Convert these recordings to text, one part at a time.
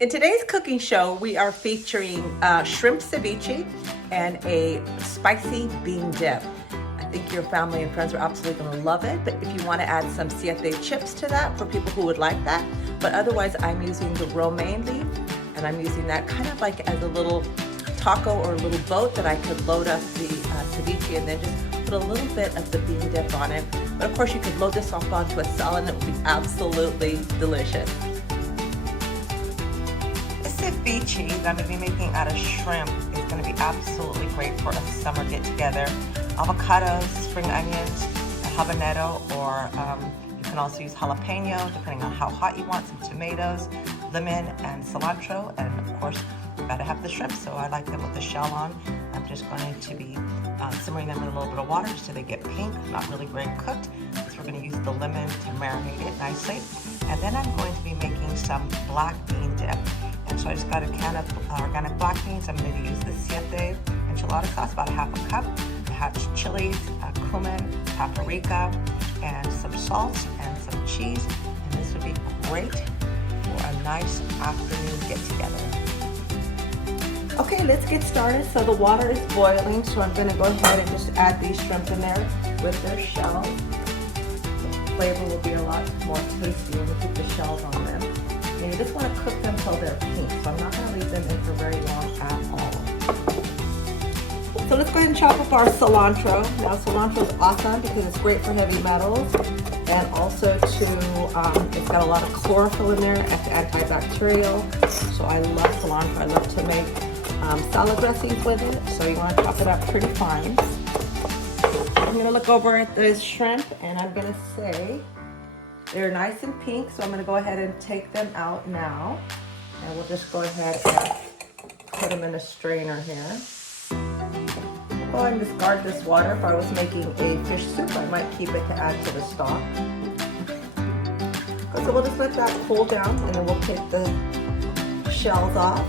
In today's cooking show, we are featuring shrimp ceviche and a spicy bean dip. I think your family and friends are absolutely going to love it, but if you want to add some siete chips to that for people who would like that. But otherwise, I'm using the romaine leaf, and I'm using that kind of like as a little taco or a little boat that I could load up the ceviche and then just put a little bit of the bean dip on it. But of course, you could load this off onto a salad and it would be absolutely delicious. Ceviche that I'm going to be making out of shrimp is going to be absolutely great for a summer get-together. Avocados, spring onions, a habanero, or you can also use jalapeno depending on how hot you want, some tomatoes, lemon, and cilantro, and of course you gotta have the shrimp, so I like them with the shell on. I'm just going to be simmering them in a little bit of water so they get pink, not really very cooked, because we're going to use the lemon to marinate it nicely. And then I'm going to be making some black bean dip. And so I just got a can of organic black beans. I'm going to use the siete enchilada sauce, about a half a cup. I have chilies, cumin, paprika, and some salt and some cheese. And this would be great for a nice afternoon get-together. Okay, let's get started. So the water is boiling, so I'm going to go ahead and just add these shrimp in there with their shells. The flavor will be a lot more tasty when we put the shells on them. And you just want to cook them until they're pink, so I'm not going to leave them in for very long at all. So let's go ahead and chop up our cilantro. Now cilantro is awesome because it's great for heavy metals, and also it's got a lot of chlorophyll in there, antibacterial. So I love cilantro. I love to make salad dressings with it, so you want to chop it up pretty fine. I'm going to look over at the shrimp and I'm going to say they're nice and pink, so I'm going to go ahead and take them out now. And we'll just go ahead and put them in a strainer here. Go ahead and discard this water. If I was making a fish soup, I might keep it to add to the stock. So we'll just let that cool down and then we'll take the shells off.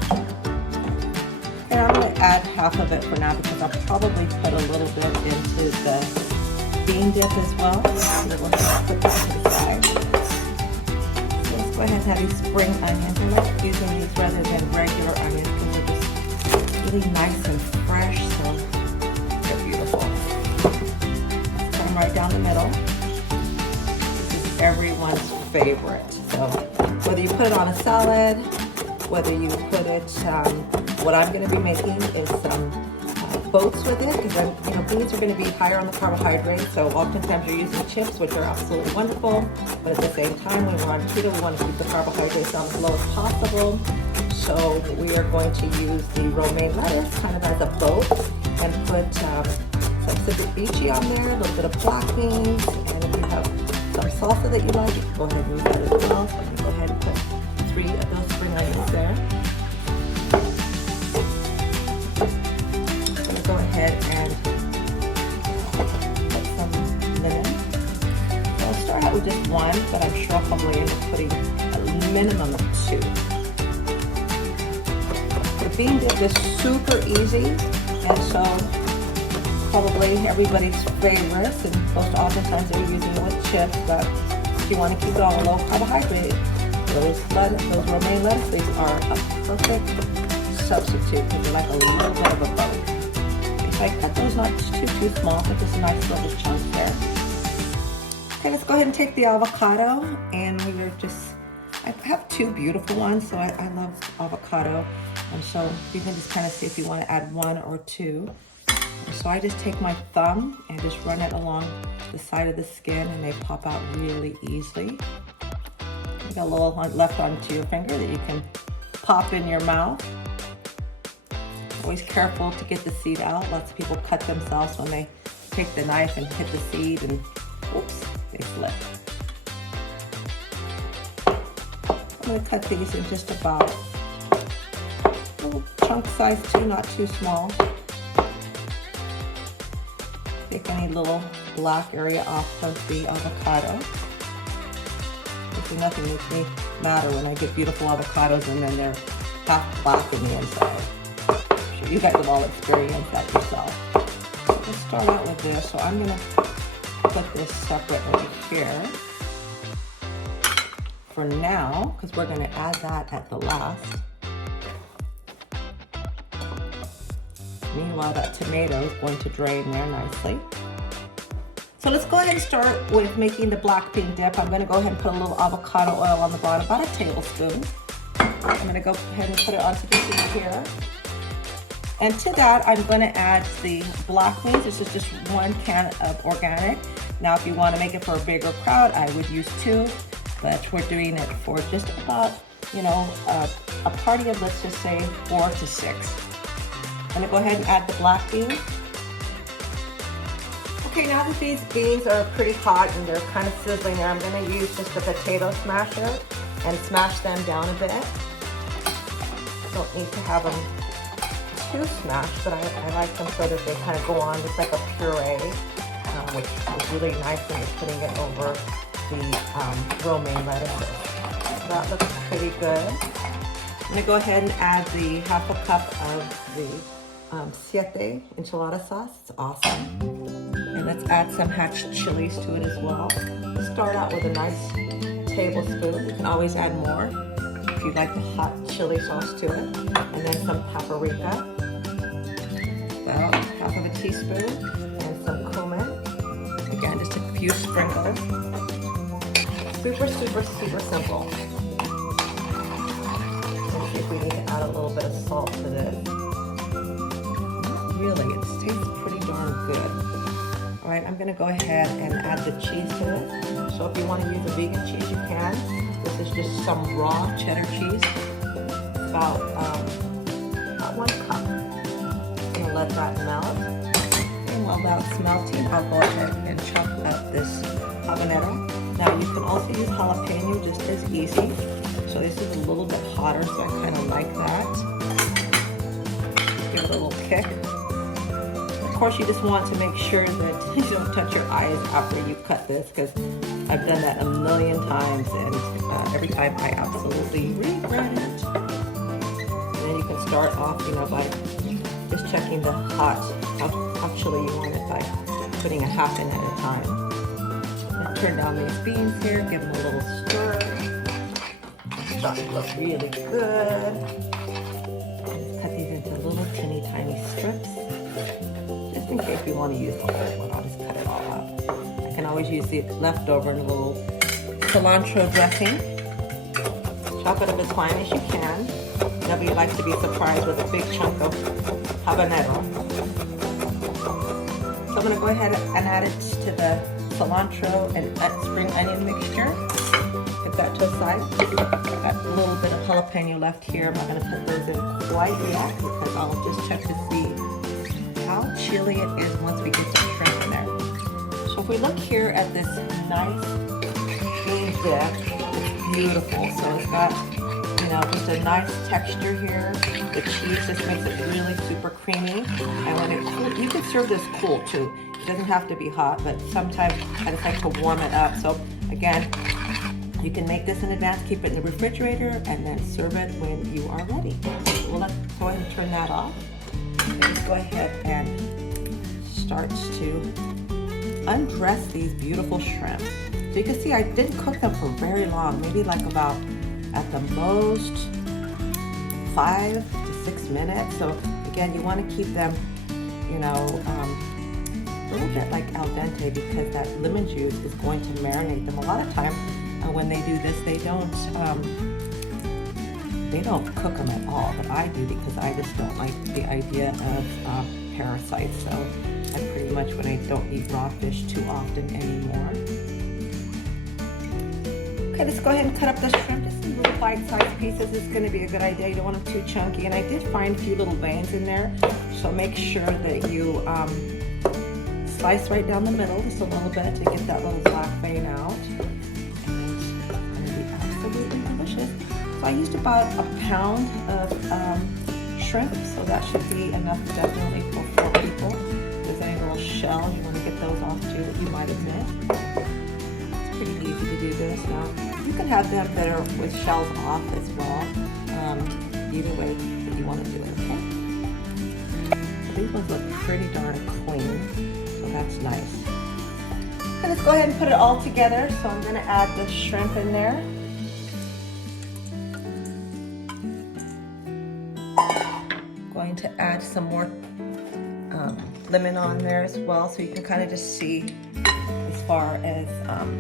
And I'm going to add half of it for now because I'll probably put a little bit into the bean dip as well. So we'll just put that to the side. So let's go ahead and have these spring onions. I like using these rather than regular onions because they're just really nice and fresh. So they're beautiful. Let's put them right down the middle. This is everyone's favorite. So whether you put it on a salad, whether you put it, what I'm going to be making is some boats with it, because beans are going to be higher on the carbohydrates, so oftentimes you're using chips, which are absolutely wonderful, but at the same time, when we're on keto, we want to keep the carbohydrates down as low as possible. So we are going to use the romaine lettuce kind of as a boat and put some ceviche on there, a little bit of black beans, and if you have some salsa that you like, you can go ahead and use that as well. So I'm going to go ahead and put 3 of those spring onions there. Go ahead and put some lemon. So I'll start out with just 1, but I'm sure I'll probably end up putting a minimum of 2. The bean dip is super easy, and so probably everybody's favorites, and most oftentimes they're using it with chips, but if you want to keep it on low carbohydrate, those romaine lettuce leaves are a perfect substitute because they're like a little bit of a boat. I cut those not too small, but just a nice little chunk there. Okay, let's go ahead and take the avocado, and I have 2 beautiful ones, so I love avocado, and so you can just kind of see if you want to add 1 or 2. And so I just take my thumb and just run it along the side of the skin, and they pop out really easily. You got a little left onto your finger that you can pop in your mouth. Always careful to get the seed out. Lots of people cut themselves when they take the knife and hit the seed, and oops, they slip. I'm going to cut these in just about little chunk size too, not too small. Take any little black area off of the avocado. Nothing makes me matter when I get beautiful avocados and then they're half black in the inside. You guys have all experienced that yourself. So let's start out with this. So I'm going to put this separately here for now, because we're going to add that at the last. Meanwhile, that tomato is going to drain there nicely. So let's go ahead and start with making the black bean dip. I'm going to go ahead and put a little avocado oil on the bottom, about a tablespoon. I'm going to go ahead and put it onto the sheet here. And to that, I'm going to add the black beans. This is just 1 can of organic. Now, if you want to make it for a bigger crowd, I would use 2, but we're doing it for just about, you know, a party of, let's just say, 4 to 6. I'm going to go ahead and add the black beans. Okay, now that these beans are pretty hot and they're kind of sizzling there, I'm going to use just a potato smasher and smash them down a bit. Don't need to have them too smashed, but I like them so that they kind of go on just like a puree, which is really nice when you're putting it over the romaine lettuces. So that looks pretty good. I'm going to go ahead and add the ½ a cup of the siete enchilada sauce. It's awesome. And let's add some hatch chilies to it as well. Start out with a nice tablespoon. You can always add more if you'd like the hot chili sauce to it. And then some paprika, about ½ of a teaspoon, and some cumin. Again, just a few sprinkles. Super, super, super simple. Let's see if we need to add a little bit of salt to this. Really, it tastes pretty darn good. All right, I'm gonna go ahead and add the cheese to it. So if you want to use a vegan cheese, you can. This is just some raw cheddar cheese. It's about 1 cup. I'm gonna let that melt. And while that's melting, I'll go ahead and chop up this habanero. Now you can also use jalapeno just as easy. So this is a little bit hotter, so I kind of like that. Give it a little kick. Of course, you just want to make sure that you don't touch your eyes after you cut this, because I've done that a million times, and every time I absolutely regret it. And then you can start off, you know, by just checking the how chili you want it by putting a half in at a time. Turn down these beans here, give them a little stir. Starting to look really good. Cut these into little teeny tiny strips. Just in case we want to use the whole one, I'll just cut it all up. I can always use the leftover in a little cilantro dressing. Chop it up as fine as you can. Nobody likes to be surprised with a big chunk of habanero. So I'm going to go ahead and add it to the cilantro and spring onion mixture. Put that to the side. I've got a little bit of jalapeno left here. I'm not going to put those in quite yet because I'll just check to see how chili it is once we get some shrimp in there. So if we look here at this nice bean dip, it's beautiful. So it's got, you know, just a nice texture here. The cheese just makes it really super creamy. And when it cools, you can serve this cool too. It doesn't have to be hot, but sometimes I just like to warm it up. So again, you can make this in advance, keep it in the refrigerator, and then serve it when you are ready. So let's go ahead and turn that off. Let's go ahead and start to undress these beautiful shrimp. So you can see I didn't cook them for very long, maybe like about at the most 5 to 6 minutes. So again, you want to keep them, you know, a little bit like al dente, because that lemon juice is going to marinate them. A lot of times when they do this, they don't cook them at all, but I do because I just don't like the idea of parasites. So I pretty much, when I don't eat raw fish too often anymore. Okay, let's go ahead and cut up the shrimp just in little bite-sized pieces. It's going to be a good idea. You don't want them too chunky. And I did find a few little veins in there, so make sure that you slice right down the middle just a little bit to get that little black vein out. And it's going to be absolutely delicious. So I used about a pound of shrimp, so that should be enough definitely for 4 people. If there's any little shells, you want to get those off too that you might have missed. It's pretty easy to do this now. You can have them that are with shells off as well. Either way that you want to do it, okay? So these ones look pretty darn clean, so that's nice. Okay, let's go ahead and put it all together. So I'm going to add the shrimp in there. to add some more lemon on there as well, so you can kind of just see as far as, I'm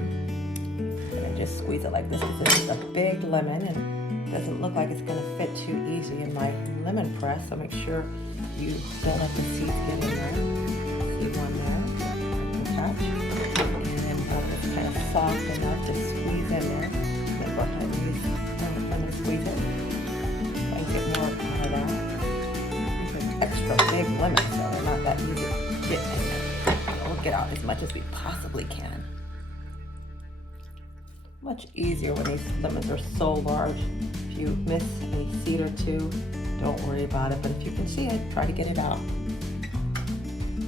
gonna just squeeze it like this because this is a big lemon and it doesn't look like it's gonna fit too easy in my lemon press, so make sure you don't let the seeds get in there. See one there, touch, and then it's kind of soft enough to squeeze in there. I'm gonna go ahead and use lemon squeeze it. I can get more out of that. These are extra big lemons, so they're not that easy to get in there. We'll get out as much as we possibly can. Much easier when these lemons are so large. If you miss a seed or two, don't worry about it, but if you can see it, try to get it out.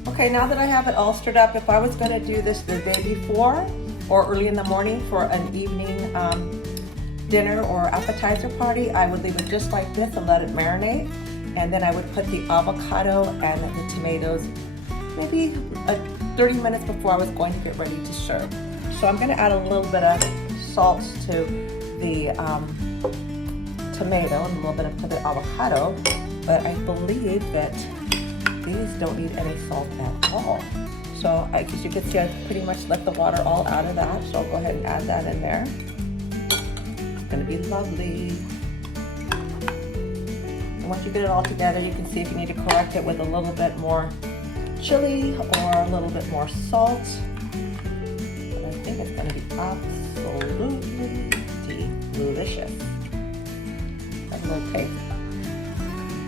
Okay, now that I have it all stirred up, if I was gonna do this the day before or early in the morning for an evening dinner or appetizer party, I would leave it just like this and let it marinate. And then I would put the avocado and the tomatoes maybe 30 minutes before I was going to get ready to serve. So I'm gonna add a little bit of salt to the tomato and a little bit of the avocado, but I believe that these don't need any salt at all. So as you can see, I pretty much let the water all out of that, so I'll go ahead and add that in there. It's gonna be lovely. And once you get it all together, you can see if you need to correct it with a little bit more chili or a little bit more salt. But I think it's gonna be absolutely delicious. That little taste.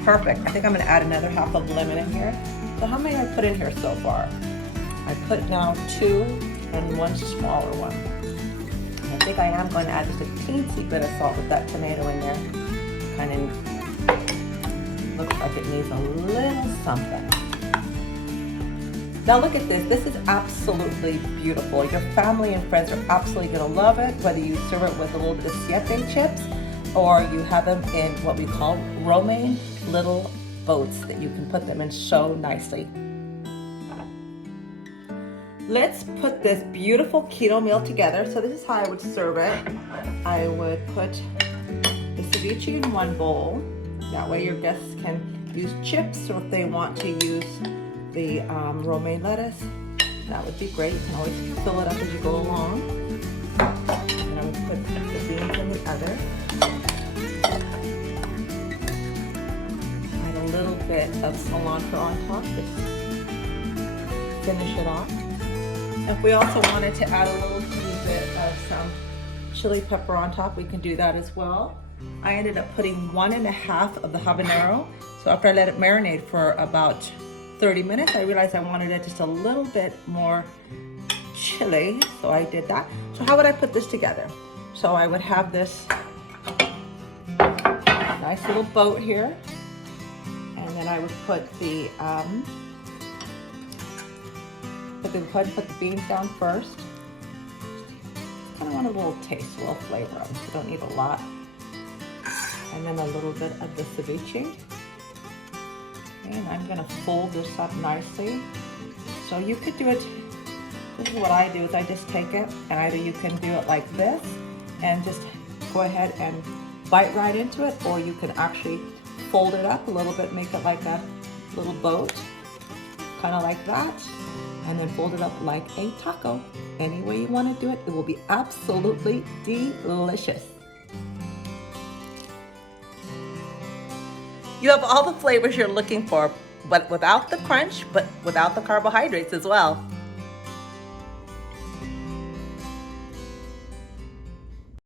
Perfect. I think I'm gonna add another half of lemon in here. So how many I put in here so far? I put now 2 and 1 smaller one. I think I am going to add just a teensy bit of salt with that tomato in there. Kind of looks like it needs a little something. Now look at this. This is absolutely beautiful. Your family and friends are absolutely gonna love it, whether you serve it with a little bit of siete chips or you have them in what we call romaine little boats that you can put them in so nicely. Let's put this beautiful keto meal together. So this is how I would serve it. I would put the ceviche in one bowl. That way your guests can use chips, or if they want to use the romaine lettuce, that would be great. You can always fill it up as you go along. And I would put the beans in the other. Add a little bit of cilantro on top to finish it off. If we also wanted to add a little teeny bit of some chili pepper on top, we can do that as well. I ended up putting 1.5 of the habanero. So after I let it marinate for about 30 minutes, I realized I wanted it just a little bit more chili, so I did that. So how would I put this together? So I would have this nice little boat here, and then I would put the put the beans down first. Kind of want a little taste, a little flavor of them. So don't need a lot. And then a little bit of the ceviche. And I'm gonna fold this up nicely. So you could do it, this is what I do, is I just take it, and either you can do it like this and just go ahead and bite right into it, or you can actually fold it up a little bit, make it like a little boat, kind of like that, and then fold it up like a taco. Any way you want to do it, it will be absolutely delicious. You have all the flavors you're looking for, but without the crunch, but without the carbohydrates as well.